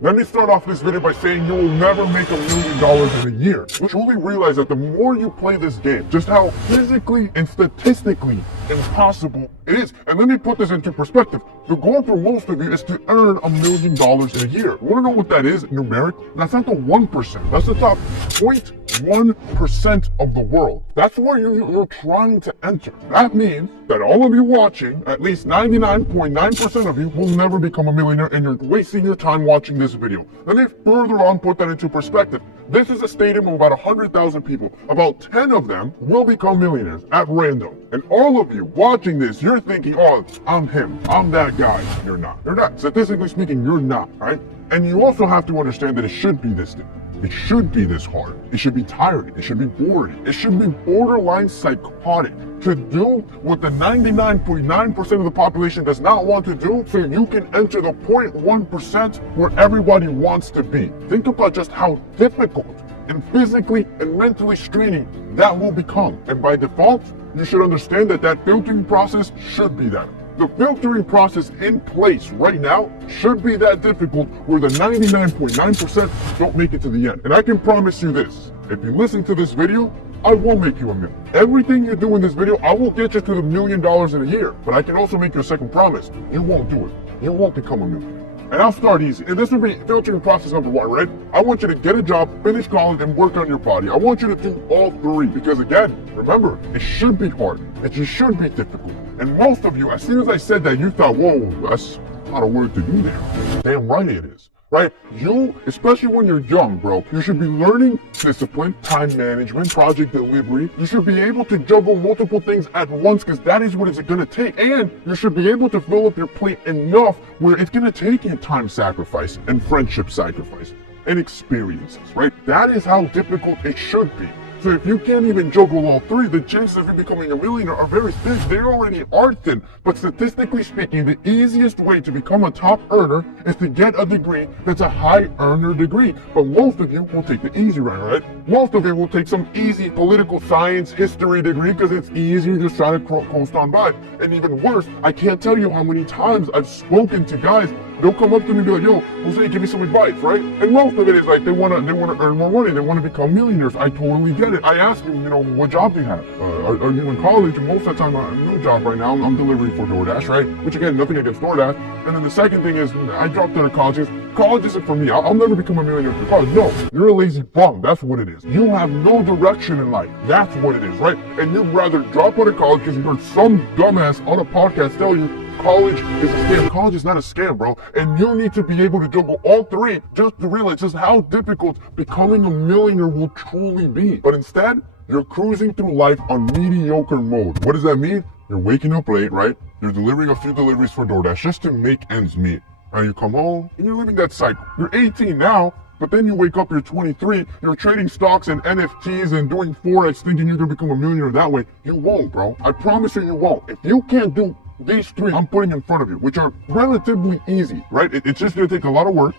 Let me start off this video by saying you will never make $1 million in a year. You truly realize that the more you play this game, just how physically and statistically impossible it is. And let me put this into perspective. The goal for most of you is to earn $1 million in a year. You want to know what that is numeric? That's not the 1%. That's the top 0.1% of the world. That's where you're trying to enter. That means that all of you watching, at least 99.9% of you, will never become a millionaire, and you're wasting your time watching this video. Let me further on put that into perspective. This is a stadium of about 100,000 people. About 10 of them will become millionaires at random. And all of you watching this, you're thinking, oh, I'm him, I'm that guy. You're not. You're not. Statistically speaking, you're not, right? And you also have to understand that it should be this difficult. It should be this hard. It should be tiring. It should be boring. It should be borderline psychotic to do what the 99.9% of the population does not want to do, so you can enter the 0.1% where everybody wants to be. Think about just how difficult and physically and mentally straining that will become. And by default, you should understand that that filtering process should be that. The filtering process in place right now should be that difficult where the 99.9% don't make it to the end. And I can promise you this, if you listen to this video, I will make you a million. Everything you do in this video, I will get you to the $1 million in a year. But I can also make you a second promise. You won't do it. You won't become a millionaire. And I'll start easy. And this will be filtering process number 1, right? I want you to get a job, finish college, and work on your body. I want you to do all 3 because, again, remember, it should be hard. It should be difficult. And most of you, as soon as I said that, you thought, whoa, that's a lot of work to do there. Damn right it is. Right? You, especially when you're young, bro, you should be learning discipline, time management, project delivery. You should be able to juggle multiple things at once because that is what it's going to take. And you should be able to fill up your plate enough where it's going to take you time sacrifice and friendship sacrifice and experiences, right? That is how difficult it should be. So if you can't even juggle all 3, the chances of you becoming a millionaire are very thin. They already are thin. But statistically speaking, the easiest way to become a top earner is to get a degree that's a high earner degree. But most of you will take the easy route, right? Most of you will take some easy political science, history degree because it's easier to try to coast on by. And even worse, I can't tell you how many times I've spoken to guys. They'll come up to me and be like, yo, Jose, give me some advice, right? And most of it is like they want to earn more money. They want to become millionaires. I totally get it. I ask them, what job do you have? Are you in college? And most of the time, I have no job right now. I'm delivering for DoorDash, right? Which again, nothing against DoorDash. And then the second thing is, I dropped out of college. College isn't for me. I'll never become a millionaire through college. No, you're a lazy bum. That's what it is. You have no direction in life. That's what it is, right? And you'd rather drop out of college because you heard some dumbass on a podcast tell you college is a scam. College is not a scam, bro. And you need to be able to juggle all 3 just to realize just how difficult becoming a millionaire will truly be. But instead, you're cruising through life on mediocre mode. What does that mean? You're waking up late, right? You're delivering a few deliveries for DoorDash just to make ends meet. And you come home and you're living that cycle. You're 18 now, but then you wake up, you're 23, you're trading stocks and NFTs and doing Forex thinking you're gonna become a millionaire that way. You won't, bro. I promise you won't. If you can't do these 3 I'm putting in front of you, which are relatively easy, right? It's just gonna take a lot of work.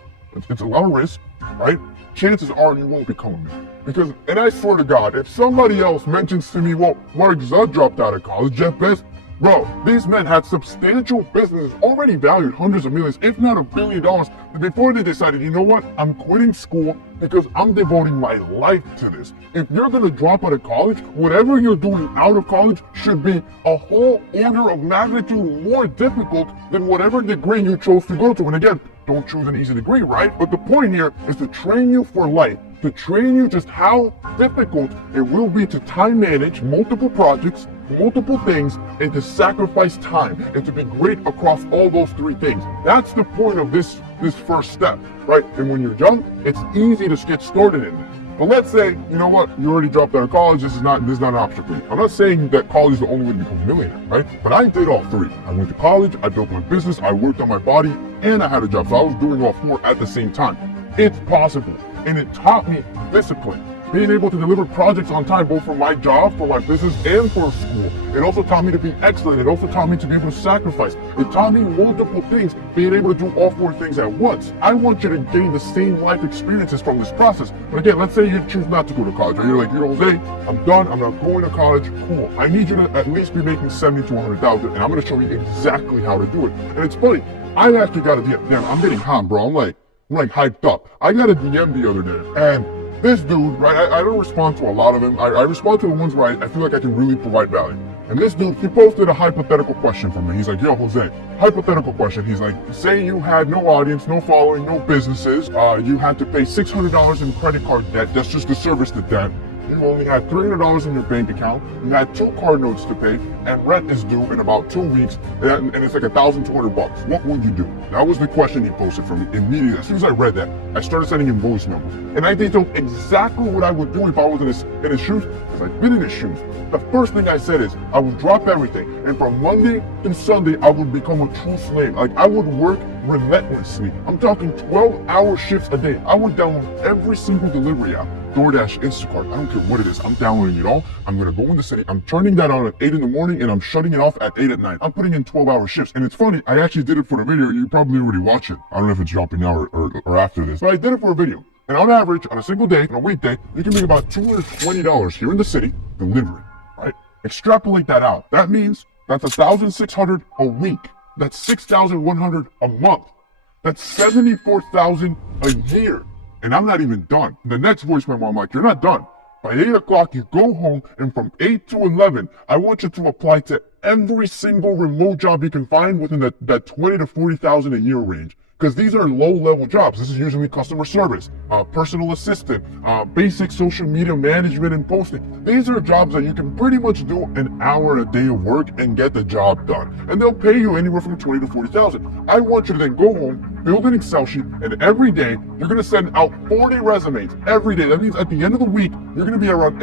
It's a lot of risk, right? Chances are you won't become a millionaire. Because, and I swear to God, if somebody else mentions to me, well, Mark Zuck dropped out of college, Jeff Bezos, bro, these men had substantial businesses already valued hundreds of millions, if not $1 billion, before they decided, you know what, I'm quitting school because I'm devoting my life to this. If you're gonna drop out of college, whatever you're doing out of college should be a whole order of magnitude more difficult than whatever degree you chose to go to. And again, don't choose an easy degree, right? But the point here is to train you for life, to train you just how difficult it will be to time manage multiple projects, multiple things, and to sacrifice time and to be great across all those 3 things. That's the point of this first step, right? And when you're young, it's easy to get started in this. But let's say, you know what, you already dropped out of college, this is not an option for you. I'm not saying that college is the only way to become a millionaire, right? But I did all 3. I went to college, I built my business, I worked on my body, and I had a job. So I was doing all 4 at the same time. It's possible. And it taught me discipline. being able to deliver projects on time, both for my job, for my business, and for school. It also taught me to be excellent. It also taught me to be able to sacrifice. It taught me multiple things, being able to do all four things at once. I want you to gain the same life experiences from this process. But again, let's say you choose not to go to college, or you're like, Jose, I'm done, I'm not going to college. Cool. I need you to at least be making $70,000 to $100,000, and I'm going to show you exactly how to do it. And it's funny, I actually got a deal. Damn, I'm getting hot, bro. I'm like, like hyped up. I got a DM the other day, and this dude, right, I don't respond to a lot of them. I respond to the ones where I feel like I can really provide value. And this dude, he posted a hypothetical question for me. He's like, yo, Jose, hypothetical question. He's like, say you had no audience, no following, no businesses. You had to pay $600 in credit card debt. That's just to service the debt. You only had $300 in your bank account. You had 2 car notes to pay, and rent is due in about 2 weeks, and it's like $1,200. What would you do? That was the question he posted for me immediately. As soon as I read that, I started sending him voice memos, and I detailed exactly what I would do if I was in his shoes, because I've been in his shoes. The first thing I said is, I would drop everything, and from Monday to Sunday, I would become a true slave. Like, I would work relentlessly. I'm talking 12-hour shifts a day. I would download every single delivery app. DoorDash, Instacart, I don't care what it is. I'm downloading it all. I'm going to go in the city. I'm turning that on at 8 in the morning and I'm shutting it off at 8 at night. I'm putting in 12-hour shifts. And it's funny, I actually did it for the video. You probably already watched it. I don't know if it's dropping now or after this, but I did it for a video. And on average, on a single day, on a weekday, you can make about $220 here in the city delivering, right? Extrapolate that out. That means that's $1,600 a week. That's $6,100 a month. That's $74,000 a year. And I'm not even done. The next voice memo, I'm like, you're not done. By 8 o'clock, you go home, and from 8 to 11, I want you to apply to every single remote job you can find within that 20 to 40,000 a year range. Because these are low-level jobs. This is usually customer service, personal assistant, basic social media management and posting. These are jobs that you can pretty much do an hour a day of work and get the job done. And they'll pay you anywhere from 20 to 40,000. I want you to then go home, build an Excel sheet, and every day you're gonna send out 40 resumes every day. That means at the end of the week, you're gonna be around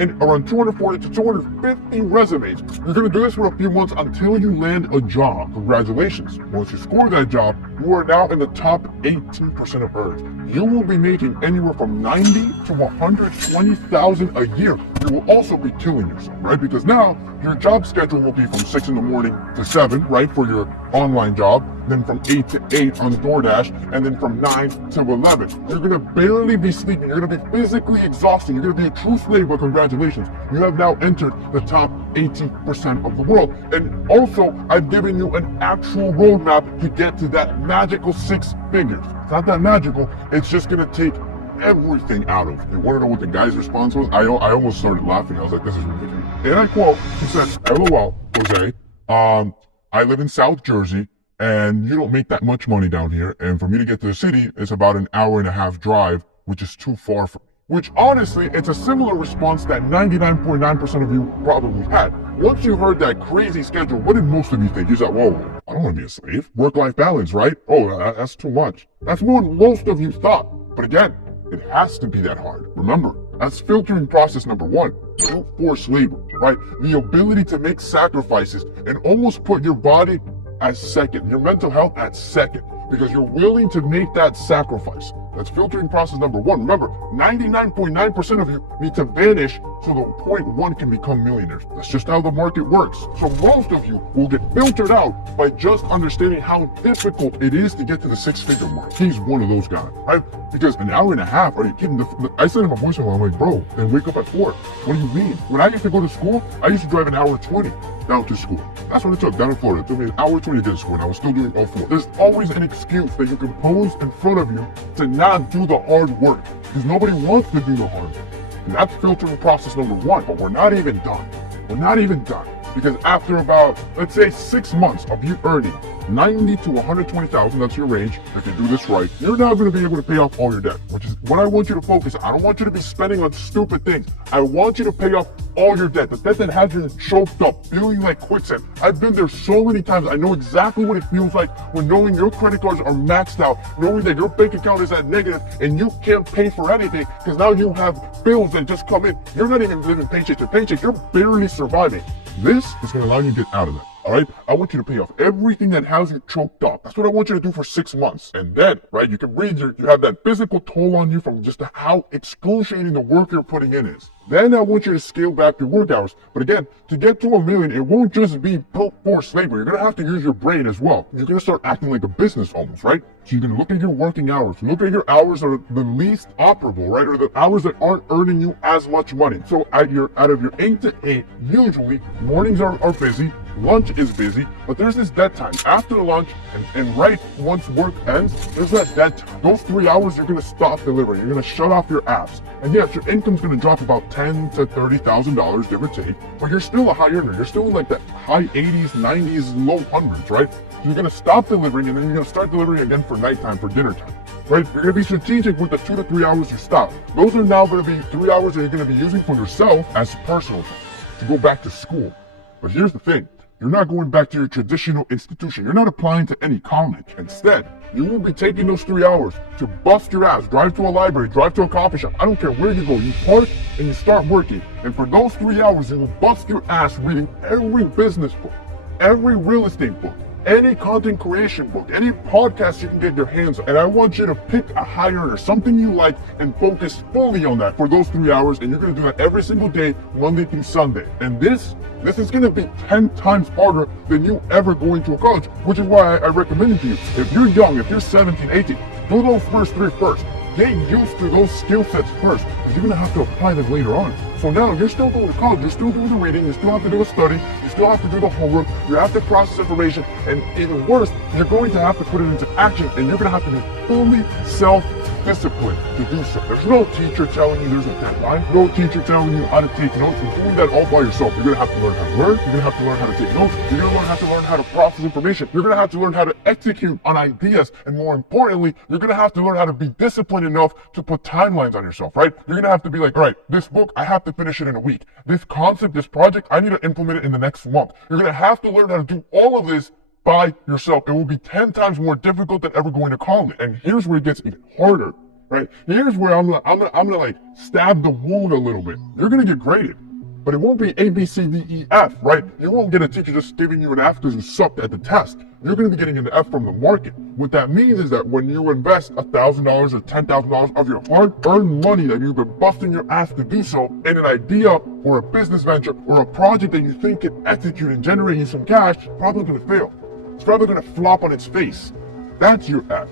240 to 250 resumes. You're gonna do this for a few months until you land a job. Congratulations. Once you score that job, you are now in the top 18% of earners. You will be making anywhere from 90 to 120,000 a year. You will also be killing yourself, right? Because now your job schedule will be from 6 in the morning to 7, right, for your online job, then from 8 to 8 on DoorDash, and then from 9 to 11. You're gonna barely be sleeping. You're gonna be physically exhausted. You're gonna be a true slave, but congratulations. You have now entered the top 18% of the world. And also, I've given you an actual roadmap to get to that magical 6 figures. It's not that magical. It's just gonna take everything out of it. You want to know what the guy's response was? I almost started laughing. I was like, this is ridiculous. And I quote, he said, LOL, Jose, I live in South Jersey, and you don't make that much money down here. And for me to get to the city, it's about an hour and a half drive, which is too far from me. Which honestly, it's a similar response that 99.9% of you probably had. Once you heard that crazy schedule, what did most of you think? You said, whoa, I don't want to be a slave. Work-life balance, right? Oh, that's too much. That's more than most of you thought. But again, it has to be that hard. Remember, that's filtering process number 1. Brute force labor, right? The ability to make sacrifices and almost put your body as second, your mental health at second, because you're willing to make that sacrifice. That's filtering process number 1. Remember, 99.9% of you need to vanish so the 0.1 can become millionaires. That's just how the market works. So most of you will get filtered out by just understanding how difficult it is to get to the 6-figure mark. He's one of those guys, right? Because an hour and a half, are you kidding? I sent him a voice memo. I'm like, bro, then wake up at 4. What do you mean? When I used to go to school, I used to drive an hour 20 down to school. That's what it took down in Florida. It took me an hour 20 to get to school, and I was still doing all 4. There's always an excuse that you can pose in front of you to not do the hard work, because nobody wants to do the hard work. And that's filtering process number 1, but we're not even done. We're not even done. Because after about, let's say 6 months of you earning 90 to 120,000, that's your range, if you do this right, you're now going to be able to pay off all your debt, which is what I want you to focus on. I don't want you to be spending on stupid things. I want you to pay off all your debt, the debt that has you choked up, feeling like quicksand. I've been there so many times. I know exactly what it feels like when knowing your credit cards are maxed out, knowing that your bank account is at negative and you can't pay for anything because now you have bills that just come in. You're not even living paycheck to paycheck. You're barely surviving. This is going to allow you to get out of that. All right, I want you to pay off everything that has you choked up. That's what I want you to do for 6 months. And then, right, you can read, you have that physical toll on you from just how excruciating the work you're putting in is. Then I want you to scale back your work hours. But again, to get to $1 million, it won't just be brute force labor. You're going to have to use your brain as well. You're going to start acting like a business almost, right? So you're going to look at your working hours. Look at your hours that are the least operable, right? Or the hours that aren't earning you as much money. So out of your 8 to 8, usually mornings are busy. Lunch is busy, but there's this dead time after lunch and right once work ends, there's that dead time. Those 3 hours, you're gonna stop delivering. You're gonna shut off your apps. And yes, your income's gonna drop about $10,000 to $30,000, give or take, but you're still a high earner. You're still in like the high 80s, 90s, low hundreds, right? So you're gonna stop delivering and then you're gonna start delivering again for nighttime, for dinner time. Right? You're gonna be strategic with the 2 to 3 hours you stop. Those are now gonna be 3 hours that you're gonna be using for yourself as personal time, to go back to school. But here's the thing, you're not going back to your traditional institution. You're not applying to any college. Instead, you will be taking those 3 hours to bust your ass, drive to a library, drive to a coffee shop. I don't care where you go. You park and you start working. And for those 3 hours, you will bust your ass reading every business book, every real estate book, any content creation book, any podcast you can get your hands on. And I want you to pick a high earner, something you like, and focus fully on that for those 3 hours. And you're gonna do that every single day, Monday through Sunday. And this is gonna be 10 times harder than you ever going to a college, which is why I recommend it to you. If you're young, if you're 17, 18, do those first 3 first. Get used to those skill sets first, because you're gonna have to apply them later on. So now you're still going to college, you're still doing the reading, you still have to do a study, you still have to do the homework, you have to process information, and even worse, you're going to have to put it into action, and you're gonna have to be fully self-disciplined to do so. There's no teacher telling you there's a deadline, no teacher telling you how to take notes. You're doing that all by yourself. You're gonna have to learn how to learn, you're gonna have to learn how to take notes, you're gonna have to learn how to process information, you're gonna have to learn how to execute on ideas, and more importantly, you're gonna have to learn how to be disciplined enough to put timelines on yourself, right? You're gonna have to be like, all right, this book, I have to finish it in a week. This concept, this project, I need to implement it in the next month. You're gonna have to learn how to do all of this by yourself. It will be 10 times more difficult than ever going to college. And here's where it gets even harder, right? Here's where I'm gonna like stab the wound a little bit. You're gonna get graded, but it won't be A, B, C, D, E, F, right? You won't get a teacher just giving you an F because you sucked at the test. You're going to be getting an F from the market. What that means is that when you invest $1,000 or $10,000 of your hard-earned money that you've been busting your ass to do so in an idea or a business venture or a project that you think can execute and generate you some cash, it's probably going to fail. It's probably going to flop on its face. That's your F,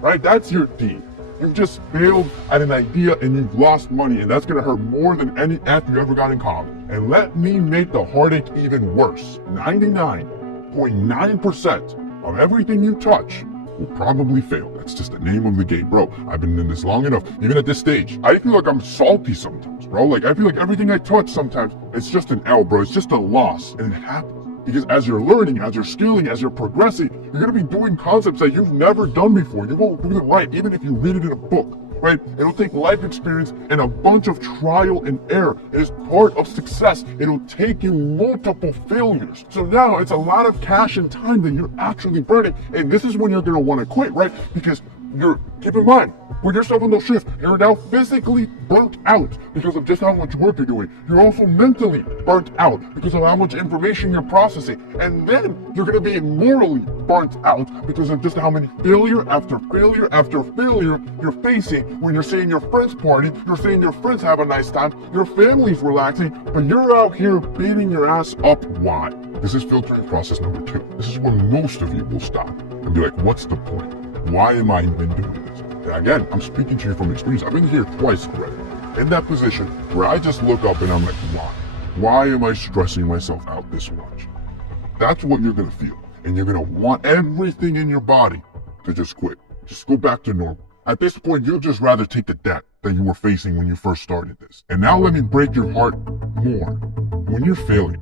right? That's your D. You've just failed at an idea and you've lost money, and that's going to hurt more than any F you ever got in college. And let me make the heartache even worse. 99.9% of everything you touch will probably fail. That's just the name of the game, bro. I've been in this long enough. Even at this stage, I feel like I'm salty sometimes, bro. Like, I feel like everything I touch sometimes, it's just an L, bro. It's just a loss, and it happens. Because as you're learning, as you're skilling, as you're progressing, you're going to be doing concepts that you've never done before. You won't do it right, even if you read it in a book, right? It'll take life experience and a bunch of trial and error. It is part of success. It'll take you multiple failures. So now it's a lot of cash and time that you're actually burning. And this is when you're going to want to quit, right? Because keep in mind, put yourself on those shifts. You're now physically burnt out because of just how much work you're doing. You're also mentally burnt out because of how much information you're processing. And then you're going to be morally burnt out because of just how many failure after failure after failure you're facing when you're seeing your friends party, you're seeing your friends have a nice time, your family's relaxing, but you're out here beating your ass up. Why? This is filtering process number 2. This is where most of you will stop and be like, what's the point? Why am I even doing this? And again, I'm speaking to you from experience. I've been here twice already. In that position where I just look up and I'm like, why? Why am I stressing myself out this much? That's what you're gonna feel. And you're gonna want everything in your body to just quit. Just go back to normal. At this point, you'll just rather take the debt that you were facing when you first started this. And now let me break your heart more. When you're failing,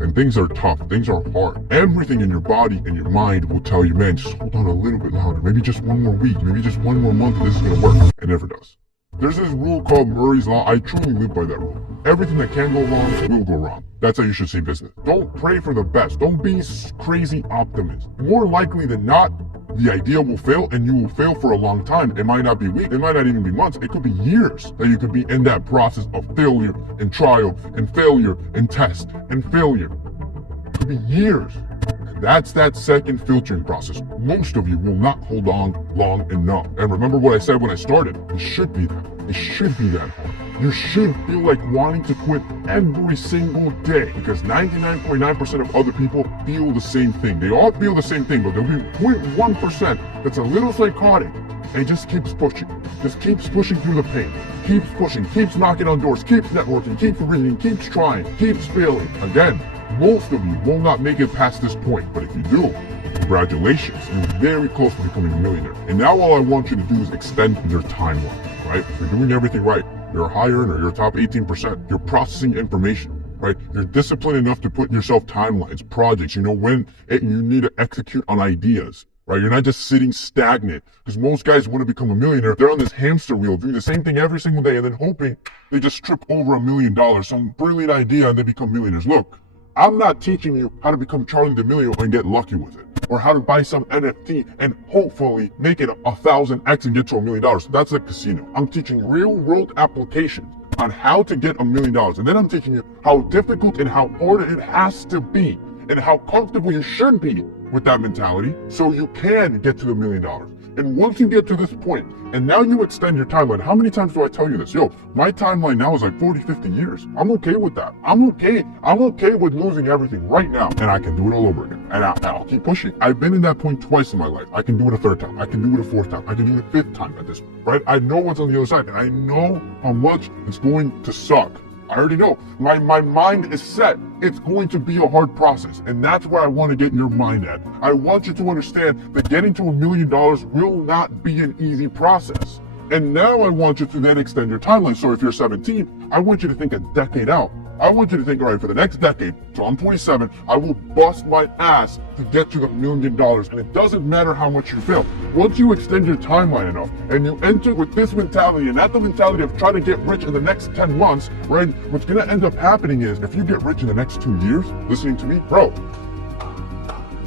and things are tough, things are hard, everything in your body and your mind will tell you, man, just hold on a little bit longer. Maybe just one more week, maybe just one more month, and this is gonna work. It never does. There's this rule called Murray's Law. I truly live by that rule. Everything that can go wrong will go wrong. That's how you should see business. Don't pray for the best. Don't be crazy optimist. More likely than not, the idea will fail, and you will fail for a long time. It might not be weeks, it might not even be months, it could be years that you could be in that process of failure and trial and failure and test and failure. It could be years. And that's that second filtering process. Most of you will not hold on long enough. And remember what I said when I started, it should be that. It should be that hard. You should feel like wanting to quit every single day, because 99.9% of other people feel the same thing. They all feel the same thing, but there'll be 0.1% that's a little psychotic and just keeps pushing. Just keeps pushing through the pain. Keeps pushing, keeps knocking on doors, keeps networking, keeps reading, keeps trying, keeps failing. Again, Most of you will not make it past this point, but if you do, congratulations, you're very close to becoming a millionaire. And now all I want you to do is extend your timeline, right? You're doing everything right. You're a high earner, you're top 18%. You're processing information, right? You're disciplined enough to put yourself timelines, projects, you know when you need to execute on ideas, right? You're not just sitting stagnant, because most guys want to become a millionaire. They're on this hamster wheel doing the same thing every single day and then hoping they just trip over $1 million, some brilliant idea, and they become millionaires. Look, I'm not teaching you how to become Charlie D'Amelio and get lucky with it, or how to buy some NFT and hopefully make it 1,000x and get to $1 million. That's a casino. I'm teaching real world applications on how to get $1 million. And then I'm teaching you how difficult and how hard it has to be and how comfortable you should be with that mentality so you can get to the $1 million. And once you get to this point, and now you extend your timeline, how many times do I tell you this? Yo, my timeline now is like 40, 50 years. I'm okay with that. I'm okay with losing everything right now. And I can do it all over again. And I'll keep pushing. I've been in that point twice in my life. I can do it a third time. I can do it a fourth time. I can do it a fifth time at this point, right? I know what's on the other side, and I know how much it's going to suck. I already know. My mind is set. It's going to be a hard process. And that's where I want to get your mind at. I want you to understand that getting to $1 million will not be an easy process. And now I want you to then extend your timeline. So if you're 17, I want you to think a decade out. I want you to think, all right, for the next decade, so I'm 27, I will bust my ass to get to the $1 million. And it doesn't matter how much you fail. Once you extend your timeline enough and you enter with this mentality and not the mentality of trying to get rich in the next 10 months, right? What's going to end up happening is if you get rich in the next 2 years, listening to me, bro,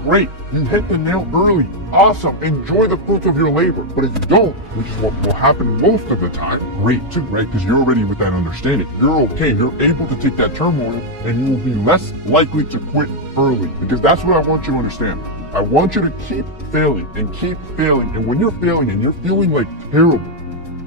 great. You hit the nail early. Awesome. Enjoy the fruits of your labor. But if you don't, which is what will happen most of the time, great too, right? Because you're already with that understanding. You're okay. You're able to take that turmoil and you will be less likely to quit early. Because that's what I want you to understand. I want you to keep failing and keep failing. And when you're failing and you're feeling like terrible,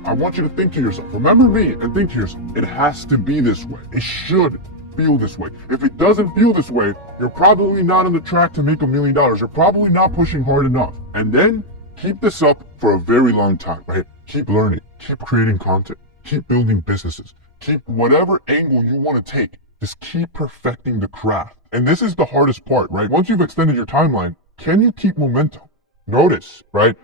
I want you to think to yourself, remember me and think to yourself, it has to be this way. It should feel this way. If it doesn't feel this way, you're probably not on the track to make $1 million. You're probably not pushing hard enough. And then keep this up for a very long time, right? Keep learning, keep creating content, keep building businesses, keep whatever angle you want to take, just keep perfecting the craft. And this is the hardest part, right? Once you've extended your timeline, can you keep momentum? Notice, right?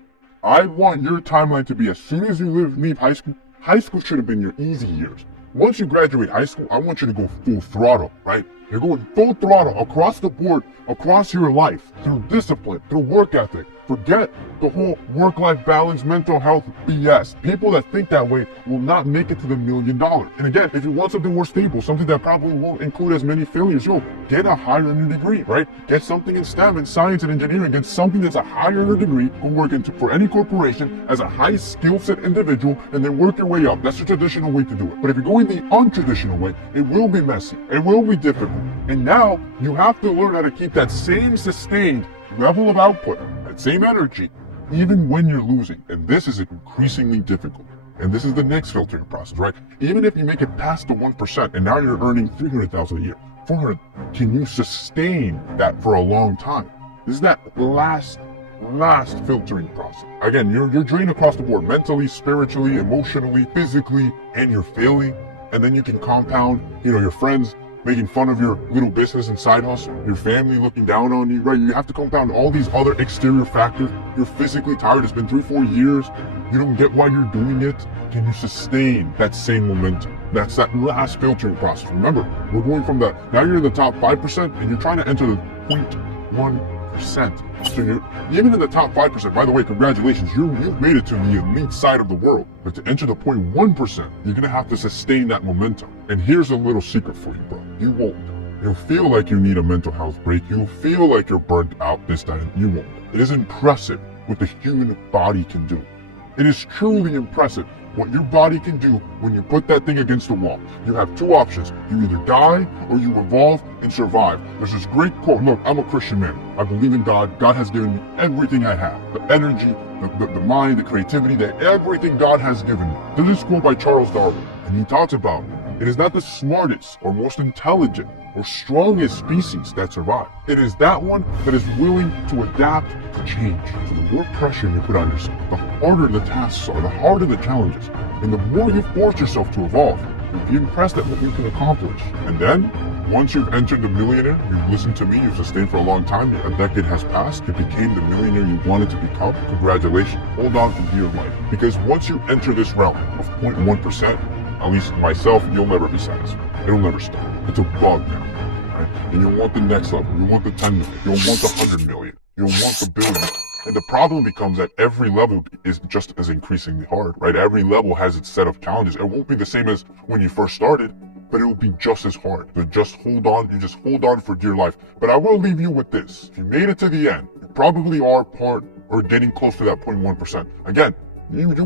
I want your timeline to be as soon as you leave high school should have been your easy years. Once you graduate high school, I want you to go full throttle, right? You're going full throttle across the board, across your life, through discipline, through work ethic. Forget the whole work-life balance, mental health BS. People that think that way will not make it to the $1 million. And again, if you want something more stable, something that probably won't include as many failures, get a higher earning degree, right? Get something in STEM and science and engineering. Get something that's a higher earning degree. Go work for any corporation as a high skill set individual and then work your way up. That's the traditional way to do it. But if you're going the untraditional way, it will be messy. It will be difficult. And now you have to learn how to keep that same sustained level of output, that same energy, even when you're losing. And this is increasingly difficult. And this is the next filtering process, right? Even if you make it past the 1% and now you're earning $300,000 a year, $400,000, can you sustain that for a long time? This is that last filtering process. Again, you're drained across the board, mentally, spiritually, emotionally, physically, and you're failing. And then you can compound, your friends making fun of your little business and side hustle, your family looking down on you, right? You have to compound all these other exterior factors. You're physically tired. It's been 3-4 years. You don't get why you're doing it. Can you sustain that same momentum? That's that last filtering process. Remember, we're going from now you're in the top 5% and you're trying to enter the 0.1%. So you're even in the top 5%. By the way, congratulations, you've made it to the elite side of the world. But to enter the 0.1%, you're gonna have to sustain that momentum. And here's a little secret for you, bro. You won't. You'll feel like you need a mental health break. You'll feel like you're burnt out this time. You won't. It is impressive what the human body can do. It is truly impressive what your body can do when you put that thing against the wall. You have two options. You either die or you evolve and survive. There's this great quote. Look, I'm a Christian man. I believe in God. God has given me everything I have. The energy, the mind, the creativity, everything God has given me. There's this quote by Charles Darwin, and he talks about it is not the smartest or most intelligent or strongest species that survive. It is that one that is willing to adapt to change. So the more pressure you put on yourself, the harder the tasks are, the harder the challenges, and the more you force yourself to evolve, you'll be impressed at what you can accomplish. And then Once you've entered the millionaire, you've listened to me, you've sustained for a long time, a decade has passed, you became the millionaire you wanted to become. Congratulations. Hold on for dear life. Because once you enter this realm of 0.1%, at least myself, you'll never be satisfied. It'll never stop. It's a bug now. Right? And you'll want the next level. You'll want the 10 million. You'll want the 100 million. You'll want the billion. And the problem becomes that every level is just as increasingly hard, right? Every level has its set of challenges. It won't be the same as when you first started, but it will be just as hard. So just hold on. You just hold on for dear life. But I will leave you with this. If you made it to the end, you probably are part or getting close to that 0.1%. Again, you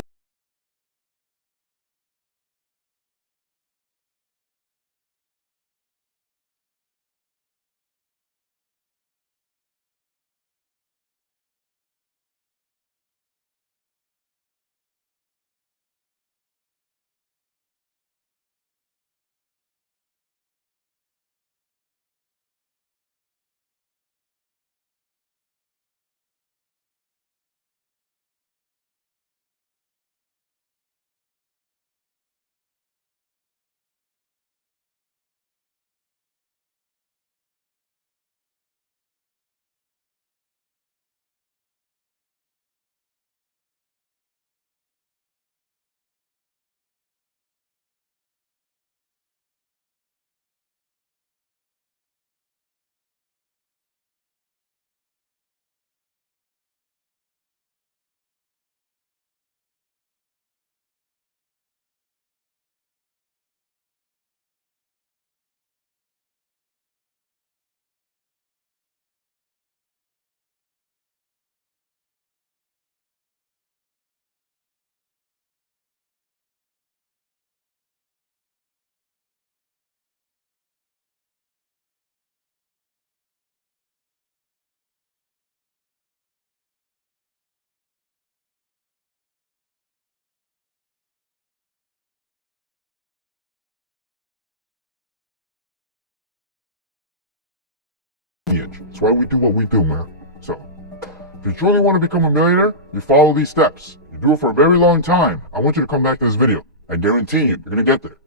lineage. That's why we do what we do, man. So, if you truly want to become a millionaire, you follow these steps. You do it for a very long time. I want you to come back to this video. I guarantee you're going to get there.